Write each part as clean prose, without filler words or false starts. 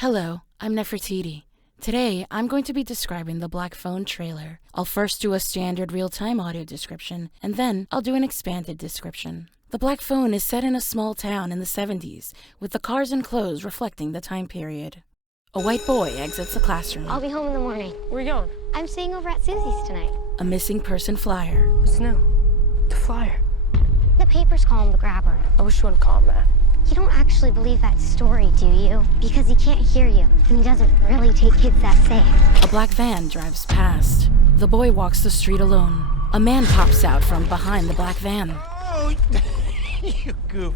Hello, I'm Nefertiti. Today, I'm going to be describing the Black Phone trailer. I'll first do a standard real-time audio description, and then I'll do an expanded description. The Black Phone is set in a small town in the 70s, with the cars and clothes reflecting the time period. A white boy exits a classroom. I'll be home in the morning. Where are you going? I'm staying over at Susie's tonight. A missing person flyer. What's new? The flyer. The papers call him the grabber. I wish you wouldn't call him that. You don't actually believe that story, do you? Because he can't hear you, and he doesn't really take kids that safe. A black van drives past. The boy walks the street alone. A man pops out from behind the black van. Oh, you goof.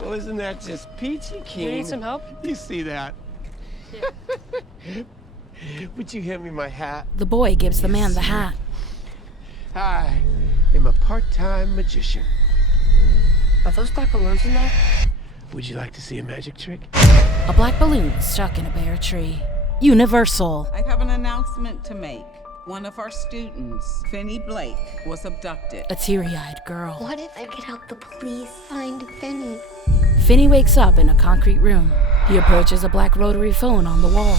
Well, isn't that just peachy keen? You need some help? You see that? Yeah. Would you hand me my hat? The boy gives the man the hat. I am a part-time magician. Are those black balloons in there? Would you like to see a magic trick? A black balloon stuck in a bare tree. Universal. I have an announcement to make. One of our students, Finney Blake, was abducted. A teary-eyed girl. What if I could help the police find Finney? Finney wakes up in a concrete room. He approaches a black rotary phone on the wall.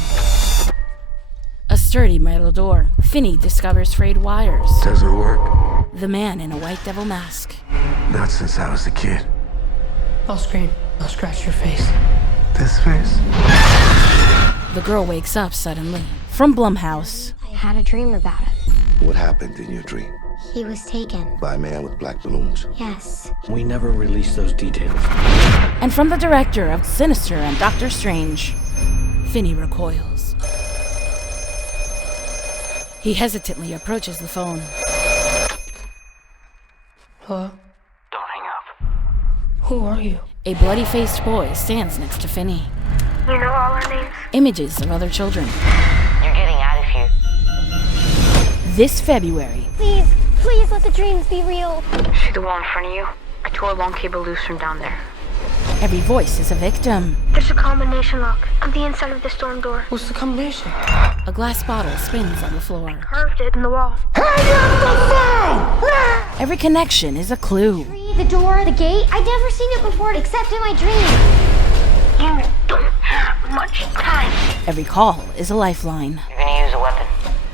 A sturdy metal door. Finney discovers frayed wires. Does it work? The man in a white devil mask. Not since I was a kid. I'll scream. I'll scratch your face. This face? The girl wakes up suddenly. From Blumhouse. I had a dream about it. What happened in your dream? He was taken. By a man with black balloons? Yes. We never released those details. And from the director of Sinister and Doctor Strange. Finney recoils. He hesitantly approaches the phone. Hello? Don't hang up. Who are you? A bloody-faced boy stands next to Finney. You know all our names? Images of other children. You're getting out of here. This February, Please let the dreams be real. See the wall in front of you? I tore a long cable loose from down there. every voice is a victim. There's a combination lock on the inside of the storm door. What's the combination? A glass bottle spins on the floor. Carved it in the wall. Every connection is a clue. The door, the gate. I'd never seen it before except in my dreams. You don't have much time. Every call is a lifeline. You're gonna use a weapon.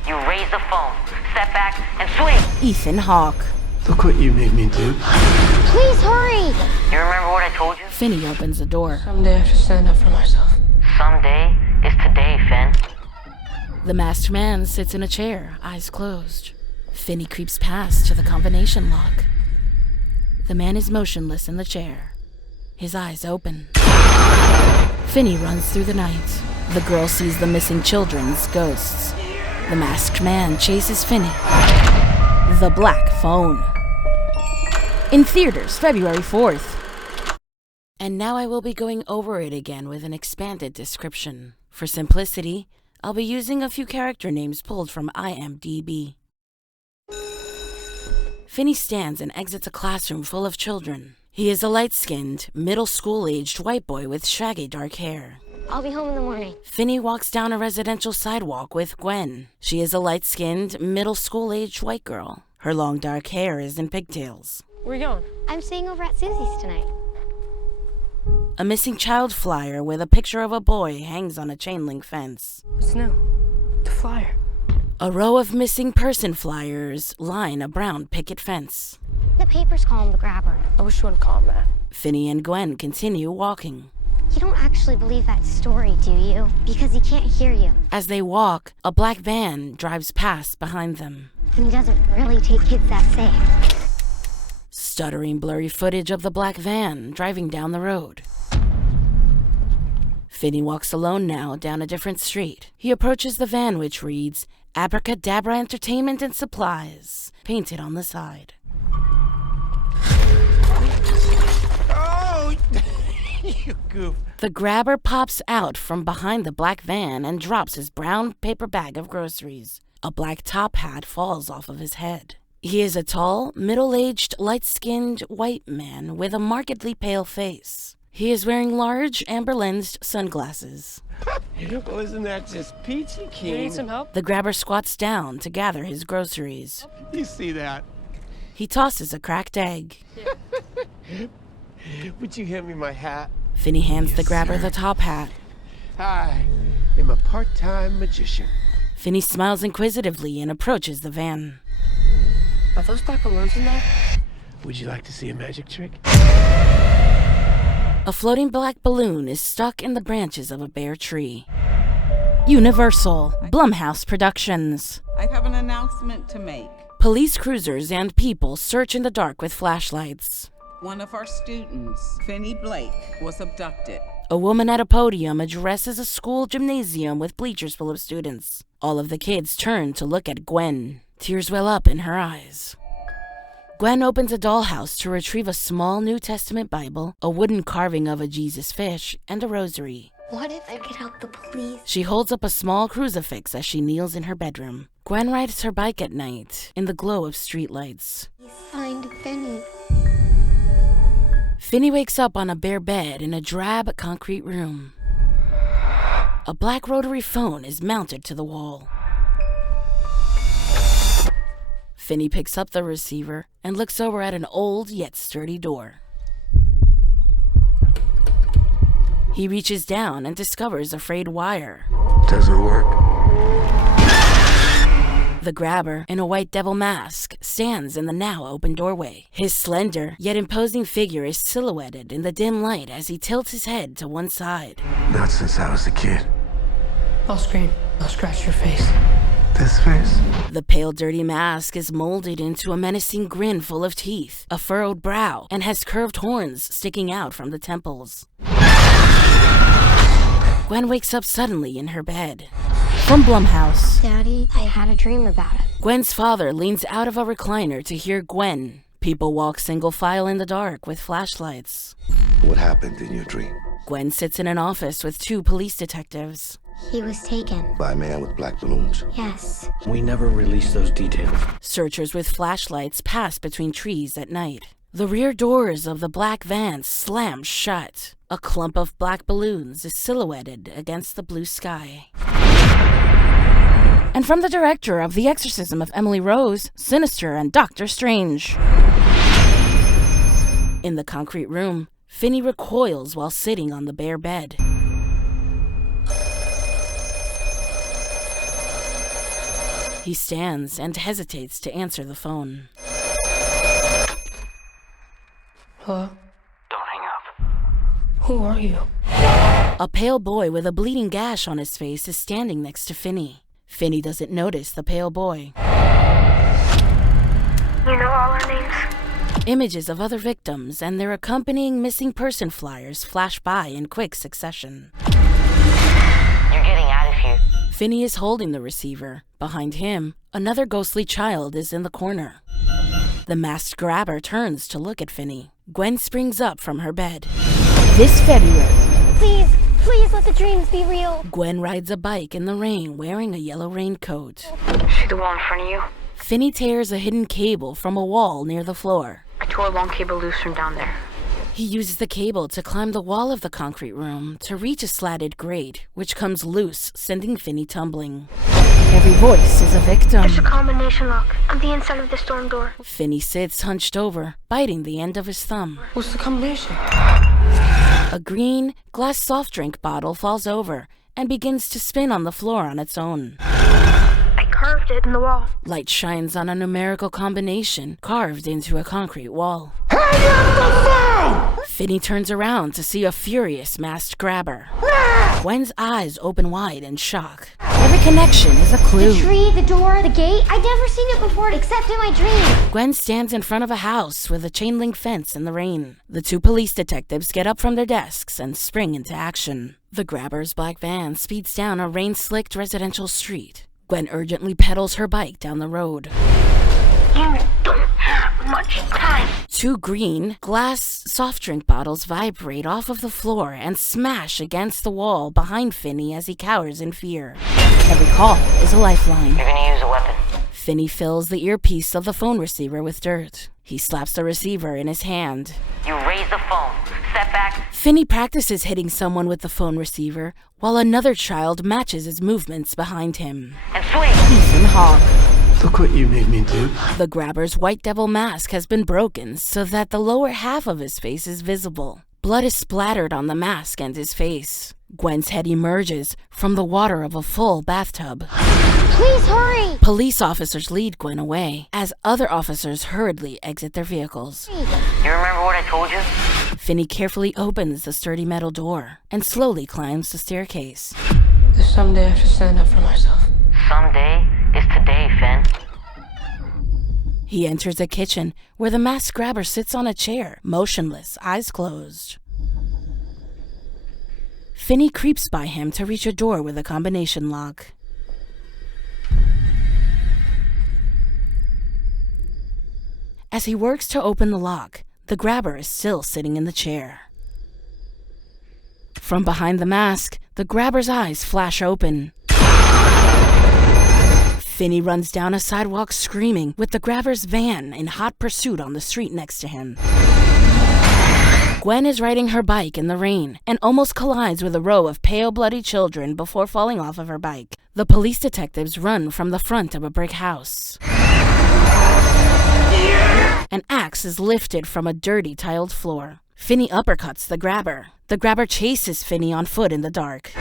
You raise the phone, step back, and swing. Ethan Hawke. Look what you made me do. Please hurry. You remember what I told you? Finney opens the door. Someday I should stand up for myself. Someday is today, Finn. The masked man sits in a chair, eyes closed. Finney creeps past to the combination lock. The man is motionless in the chair, his eyes open. Finney runs through the night. The girl sees the missing children's ghosts. The masked man chases Finney. The Black Phone. In theaters, February 4th. And now I will be going over it again with an expanded description. For simplicity, I'll be using a few character names pulled from IMDb. Finney stands and exits a classroom full of children. He is a light-skinned, middle school-aged white boy with shaggy dark hair. I'll be home in the morning. Finney walks down a residential sidewalk with Gwen. She is a light-skinned, middle school-aged white girl. Her long dark hair is in pigtails. Where are you going? I'm staying over at Susie's tonight. A missing child flyer with a picture of a boy hangs on a chain-link fence. What's new? The flyer. A row of missing person flyers line a brown picket fence. The papers call him the grabber. I wish you wouldn't call him that. Finney and Gwen continue walking. You don't actually believe that story, do you? Because he can't hear you. As they walk, a black van drives past behind them. And he doesn't really take kids that safe. Stuttering blurry footage of the black van driving down the road. Finney walks alone now down a different street. He approaches the van, which reads, Abracadabra Entertainment and Supplies, painted on the side. Oh, you goof. The grabber pops out from behind the black van and drops his brown paper bag of groceries. A black top hat falls off of his head. He is a tall, middle-aged, light-skinned white man with a markedly pale face. He is wearing large, amber-lensed sunglasses. Well, isn't that just peachy keen? You need some help? The grabber squats down to gather his groceries. You see that? He tosses a cracked egg. Would you hand me my hat? Finney hands the Yes, grabber sir. the top hat. I am a part-time magician. Finney smiles inquisitively and approaches the van. Are those black balloons in there? Would you like to see a magic trick? A floating black balloon is stuck in the branches of a bare tree. Universal, Blumhouse Productions. I have an announcement to make. Police cruisers and people search in the dark with flashlights. One of our students, Finney Blake, was abducted. A woman at a podium addresses a school gymnasium with bleachers full of students. All of the kids turn to look at Gwen. Tears well up in her eyes. Gwen opens a dollhouse to retrieve a small New Testament Bible, a wooden carving of a Jesus fish, and a rosary. What if I could help the police? She holds up a small crucifix as she kneels in her bedroom. Gwen rides her bike at night in the glow of streetlights. Find Finney. Finney wakes up on a bare bed in a drab concrete room. A black rotary phone is mounted to the wall. Finney picks up the receiver and looks over at an old yet sturdy door. He reaches down and discovers a frayed wire. Doesn't work. The grabber, in a white devil mask, stands in the now open doorway. His slender yet imposing figure is silhouetted in the dim light as he tilts his head to one side. Not since I was a kid. I'll scream. I'll scratch your face. This face? The pale, dirty mask is molded into a menacing grin full of teeth, a furrowed brow, and has curved horns sticking out from the temples. Gwen wakes up suddenly in her bed. From Blumhouse. Daddy, I had a dream about it. Gwen's father leans out of a recliner to hear Gwen. People walk single file in the dark with flashlights. What happened in your dream? Gwen sits in an office with two police detectives. He was taken. By a man with black balloons. Yes. We never released those details. Searchers with flashlights pass between trees at night. The rear doors of the black van slam shut. A clump of black balloons is silhouetted against the blue sky. And from the director of The Exorcism of Emily Rose, Sinister, and Doctor Strange. In the concrete room, Finney recoils while sitting on the bare bed. He stands and hesitates to answer the phone. Hello? Don't hang up. Who are you? A pale boy with a bleeding gash on his face is standing next to Finney. Finney doesn't notice the pale boy. You know all our names? Images of other victims and their accompanying missing person flyers flash by in quick succession. You're getting out of here. Finney is holding the receiver. Behind him, another ghostly child is in the corner. The masked grabber turns to look at Finney. Gwen springs up from her bed. This February, Please, please let the dreams be real. Gwen rides a bike in the rain wearing a yellow raincoat. See the wall in front of you? Finney tears a hidden cable from a wall near the floor. I tore a long cable loose from down there. He uses the cable to climb the wall of the concrete room to reach a slatted grate, which comes loose, sending Finney tumbling. Every voice is a victim. There's a combination lock on the inside of the storm door. Finney sits hunched over, biting the end of his thumb. What's the combination? A green glass soft drink bottle falls over and begins to spin on the floor on its own. I carved it in the wall. Light shines on a numerical combination carved into a concrete wall. Finney turns around to see a furious masked grabber. Gwen's eyes open wide in shock. Every connection is a clue. The tree, the door, the gate. I'd never seen it before except in my dream. Gwen stands in front of a house with a chain link fence in the rain. The two police detectives get up from their desks and spring into action. The grabber's black van speeds down a rain-slicked residential street. Gwen urgently pedals her bike down the road. You don't have much time. Two green glass soft drink bottles vibrate off of the floor and smash against the wall behind Finney as he cowers in fear. Every call is a lifeline. You're gonna use a weapon. Finney fills the earpiece of the phone receiver with dirt. He slaps the receiver in his hand. You raise the phone. Step back. Finney practices hitting someone with the phone receiver while another child matches his movements behind him. And swing. Ethan Hawke. Look what you made me do. The grabber's white devil mask has been broken so that the lower half of his face is visible. Blood is splattered on the mask and his face. Gwen's head emerges from the water of a full bathtub. Please hurry! Police officers lead Gwen away as other officers hurriedly exit their vehicles. You remember what I told you? Finney carefully opens the sturdy metal door and slowly climbs the staircase. There's someday I have to stand up for myself. Someday is today, Finn. He enters a kitchen where the masked grabber sits on a chair, motionless, eyes closed. Finney creeps by him to reach a door with a combination lock. As he works to open the lock, the grabber is still sitting in the chair. From behind the mask, the grabber's eyes flash open. Finney runs down a sidewalk screaming, with the grabber's van in hot pursuit on the street next to him. Gwen is riding her bike in the rain and almost collides with a row of pale, bloody children before falling off of her bike. The police detectives run from the front of a brick house. An axe is lifted from a dirty, tiled floor. Finney uppercuts the grabber. The grabber chases Finney on foot in the dark.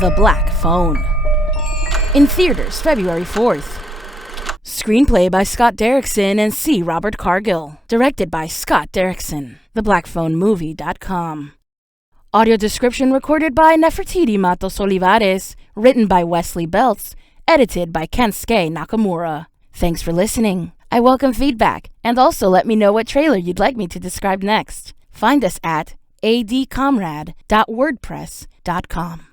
The Black Phone. In theaters, February 4th. Screenplay by Scott Derrickson and C. Robert Cargill. Directed by Scott Derrickson. TheBlackPhoneMovie.com. Audio description recorded by Nefertiti Matos Olivares. Written by Wesley Beltz. Edited by Kensuke Nakamura. Thanks for listening. I welcome feedback, and also let me know what trailer you'd like me to describe next. Find us at adcomrade.wordpress.com.